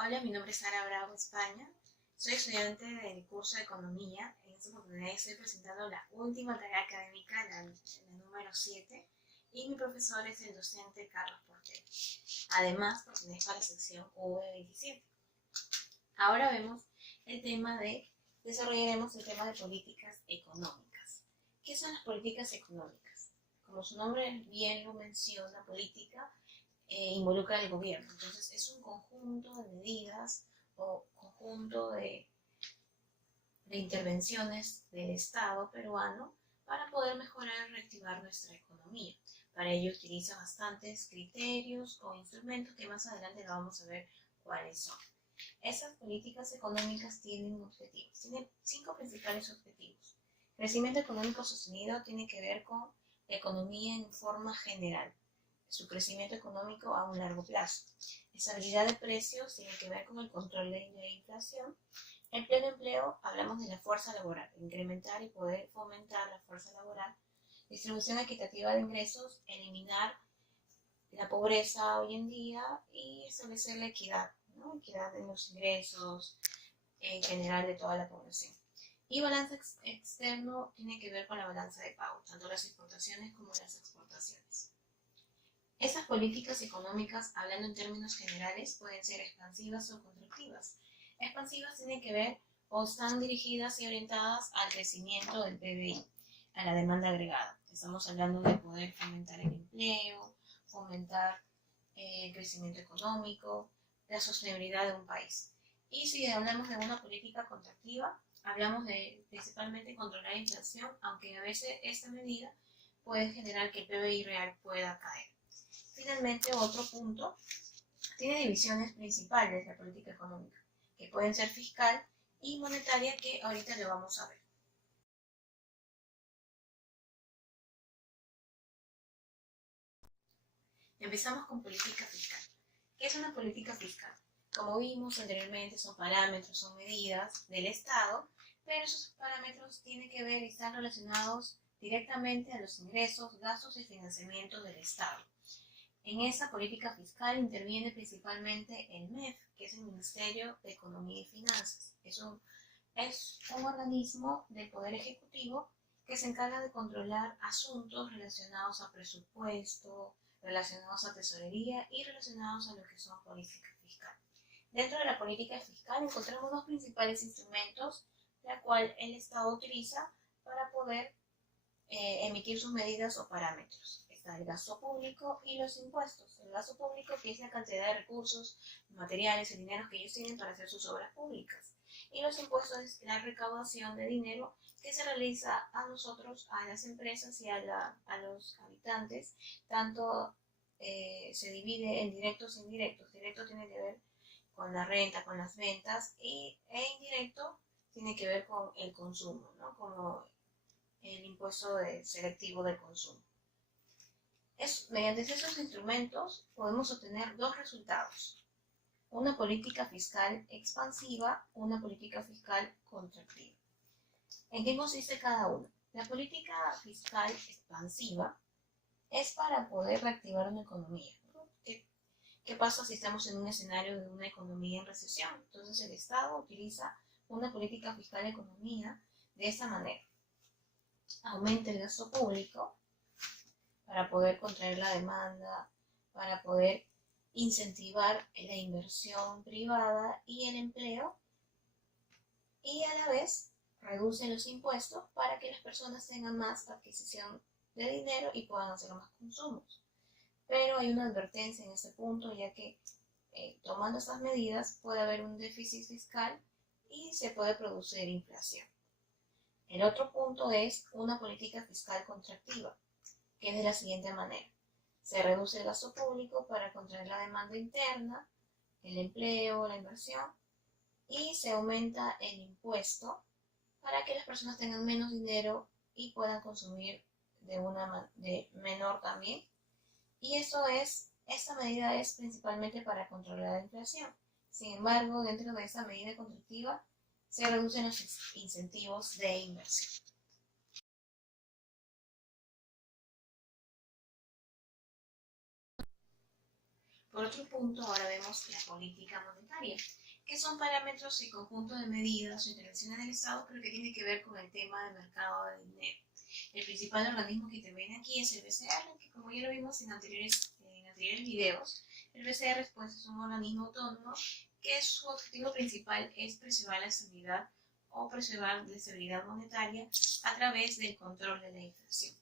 Hola, mi nombre es Sara Bravo, España. Soy estudiante del curso de Economía. En esta oportunidad estoy presentando la última tarea académica, la número 7, y mi profesor es el docente Carlos Portero. Además, pertenezco a la sección V27. Ahora desarrollaremos el tema de políticas económicas. ¿Qué son las políticas económicas? Como su nombre bien lo menciona, política involucra al gobierno. Entonces es un conjunto de medidas o conjunto de intervenciones del Estado peruano para poder mejorar y reactivar nuestra economía. Para ello utiliza bastantes criterios o instrumentos que más adelante lo vamos a ver cuáles son. Esas políticas económicas tienen objetivos. Tienen 5 principales objetivos. Crecimiento económico sostenido tiene que ver con la economía en forma general, su crecimiento económico a un largo plazo. Estabilidad de precios tiene que ver con el control de la inflación. En pleno empleo hablamos de la fuerza laboral, incrementar y poder fomentar la fuerza laboral. Distribución equitativa de ingresos, eliminar la pobreza hoy en día y establecer la equidad, ¿no? Equidad en los ingresos en general de toda la población. Y balance externo tiene que ver con la balanza de pago, tanto las exportaciones como las exportaciones. Esas políticas económicas, hablando en términos generales, pueden ser expansivas o contractivas. Expansivas tienen que ver o están dirigidas y orientadas al crecimiento del PBI, a la demanda agregada. Estamos hablando de poder fomentar el empleo, fomentar el crecimiento económico, la sostenibilidad de un país. Y si hablamos de una política contractiva, hablamos de principalmente controlar la inflación, aunque a veces esta medida puede generar que el PBI real pueda caer. Finalmente, otro punto, tiene divisiones principales la política económica, que pueden ser fiscal y monetaria, que ahorita lo vamos a ver. Empezamos con política fiscal. ¿Qué es una política fiscal? Como vimos anteriormente, son parámetros, son medidas del Estado, pero esos parámetros tienen que ver y están relacionados directamente a los ingresos, gastos y financiamiento del Estado. En esa política fiscal interviene principalmente el MEF, que es el Ministerio de Economía y Finanzas. Es un organismo del Poder Ejecutivo que se encarga de controlar asuntos relacionados a presupuesto, relacionados a tesorería y relacionados a lo que son política fiscal. Dentro de la política fiscal encontramos dos principales instrumentos, la cual el Estado utiliza para poder emitir sus medidas o parámetros. Está el gasto público y los impuestos. El gasto público, que es la cantidad de recursos, materiales y dineros que ellos tienen para hacer sus obras públicas. Y los impuestos es la recaudación de dinero que se realiza a nosotros, a las empresas y a los habitantes. Tanto se divide en directos e indirectos. Directo tiene que ver con la renta, con las ventas, e indirecto tiene que ver con el consumo, ¿no? Como el impuesto selectivo del consumo. Mediante esos instrumentos podemos obtener dos resultados: una política fiscal expansiva, una política fiscal contractiva. ¿En qué consiste cada una? La política fiscal expansiva es para poder reactivar una economía. ¿Qué pasa si estamos en un escenario de una economía en recesión? Entonces el Estado utiliza una política fiscal de economía de esta manera: aumenta el gasto público para poder contraer la demanda, para poder incentivar la inversión privada y el empleo, y a la vez reduce los impuestos para que las personas tengan más adquisición de dinero y puedan hacer más consumos. Pero hay una advertencia en este punto, ya que tomando estas medidas puede haber un déficit fiscal y se puede producir inflación. El otro punto es una política fiscal contractiva, que es de la siguiente manera: se reduce el gasto público para contraer la demanda interna, el empleo, la inversión, y se aumenta el impuesto para que las personas tengan menos dinero y puedan consumir de menor también. Y esta medida es principalmente para controlar la inflación. Sin embargo, dentro de esta medida contractiva se reducen los incentivos de inversión. Por otro punto, ahora vemos la política monetaria, que son parámetros y conjuntos de medidas o intervenciones del Estado, pero que tiene que ver con el tema del mercado de dinero. El principal organismo que interviene aquí es el BCR, que como ya lo vimos en anteriores videos, el BCR pues, es un organismo autónomo que su objetivo principal es preservar la estabilidad o preservar la estabilidad monetaria a través del control de la inflación.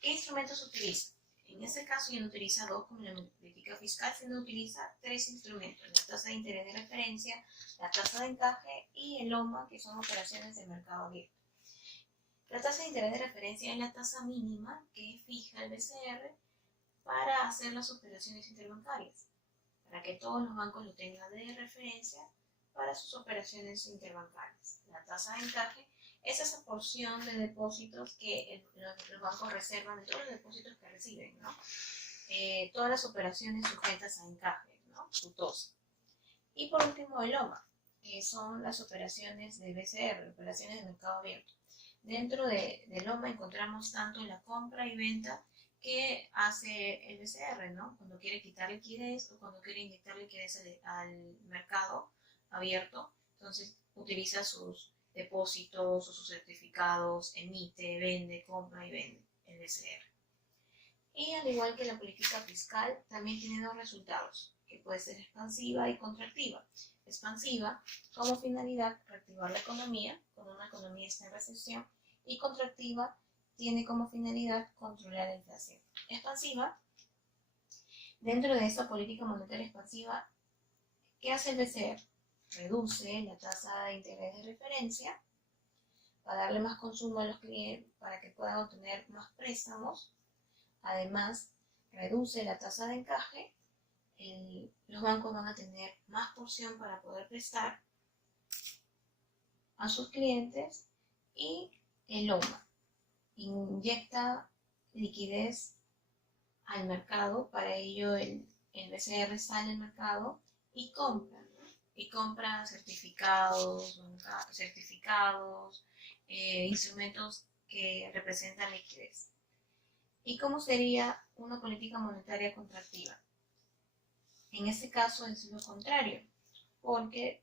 ¿Qué instrumentos utiliza? En este caso ya no utiliza dos como la política fiscal, sino utiliza tres instrumentos: la tasa de interés de referencia, la tasa de encaje y el OMA, que son operaciones de mercado abierto. La tasa de interés de referencia es la tasa mínima que fija el BCR para hacer las operaciones interbancarias, para que todos los bancos lo tengan de referencia para sus operaciones interbancarias. La tasa de encaje es esa porción de depósitos que los bancos reservan de todos los depósitos que reciben, ¿no? Todas las operaciones sujetas a encaje, ¿no? Su TOS. Y por último el OMA, que son las operaciones de BCR, operaciones de mercado abierto. Dentro del OMA encontramos tanto la compra y venta que hace el BCR, ¿no? Cuando quiere quitar liquidez o cuando quiere inyectar liquidez al mercado abierto, entonces utiliza sus depósitos o sus certificados, emite, vende, compra y vende el BCR. Y al igual que la política fiscal, también tiene dos resultados, que puede ser expansiva y contractiva. Expansiva, como finalidad, reactivar la economía, cuando una economía está en recesión, y contractiva, tiene como finalidad controlar la inflación. Expansiva, dentro de esta política monetaria expansiva, ¿qué hace el BCR? Reduce la tasa de interés de referencia para darle más consumo a los clientes, para que puedan obtener más préstamos. Además, reduce la tasa de encaje. Los bancos van a tener más porción para poder prestar a sus clientes. Y el OMA inyecta liquidez al mercado. Para ello el BCR sale al mercado y compra, ¿no? Y compra certificados, instrumentos que representan liquidez. ¿Y cómo sería una política monetaria contractiva? En este caso es lo contrario, porque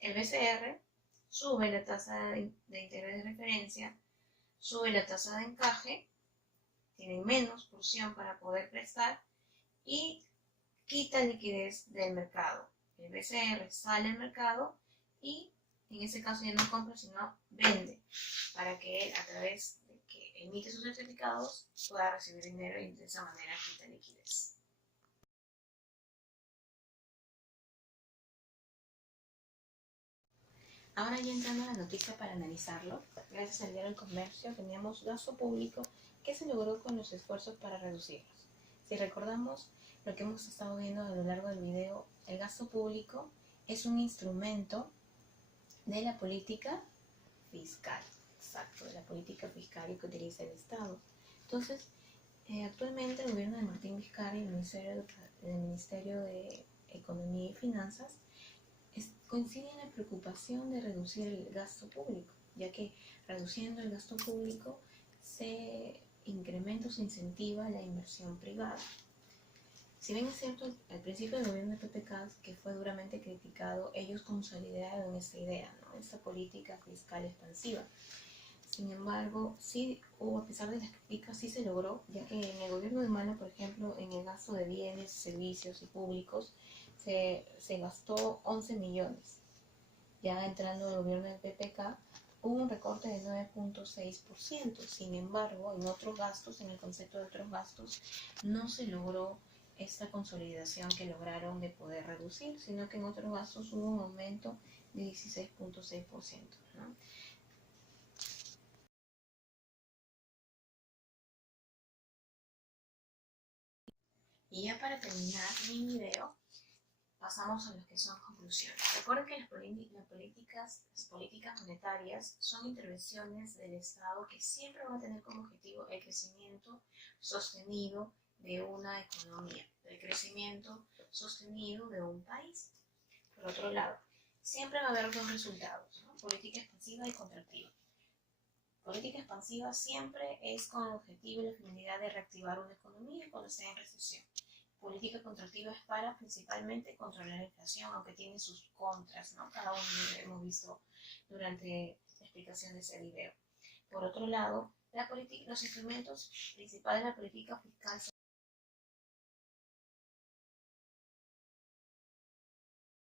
el BCR sube la tasa de interés de referencia, sube la tasa de encaje, tienen menos porción para poder prestar y quita liquidez del mercado. El BCR sale al mercado y en ese caso ya no compra, sino vende, para que él, a través de que emite sus certificados, pueda recibir dinero y de esa manera quita liquidez. Ahora ya entrando a la noticia para analizarlo, gracias al diario El Comercio teníamos gasto público que se logró con los esfuerzos para reducirlos. Si recordamos lo que hemos estado viendo a lo largo del video, el gasto público es un instrumento de la política fiscal, exacto, de la política fiscal que utiliza el Estado. Entonces, actualmente el gobierno de Martín Vizcarra y el Ministerio de Economía y Finanzas coinciden en la preocupación de reducir el gasto público, ya que reduciendo el gasto público se incrementa o se incentiva la inversión privada. Si bien es cierto, al principio del gobierno de PPK, que fue duramente criticado, ellos consolidaron esta idea, ¿no? Esta política fiscal expansiva. Sin embargo, sí hubo, a pesar de las críticas, sí se logró, ya que en el gobierno de Humala, por ejemplo, en el gasto de bienes, servicios y públicos, se gastó 11 millones. Ya entrando el gobierno del PPK, hubo un recorte de 9.6%. Sin embargo, en otros gastos, en el concepto de otros gastos, no se logró esta consolidación que lograron de poder reducir, sino que en otros gastos hubo un aumento de 16.6%, ¿no? Y ya para terminar mi video, pasamos a lo que son conclusiones. Recuerden que las políticas monetarias son intervenciones del Estado que siempre van a tener como objetivo el crecimiento sostenido de una economía, el crecimiento sostenido de un país. Por otro lado, siempre va a haber dos resultados, ¿no? Política expansiva y contractiva. Política expansiva siempre es con el objetivo y la finalidad de reactivar una economía cuando esté en recesión. política contractiva es para principalmente controlar la inflación, aunque tiene sus contras, ¿no? Cada uno lo hemos visto durante la explicación de ese video. Por otro lado, los instrumentos principales de la política fiscal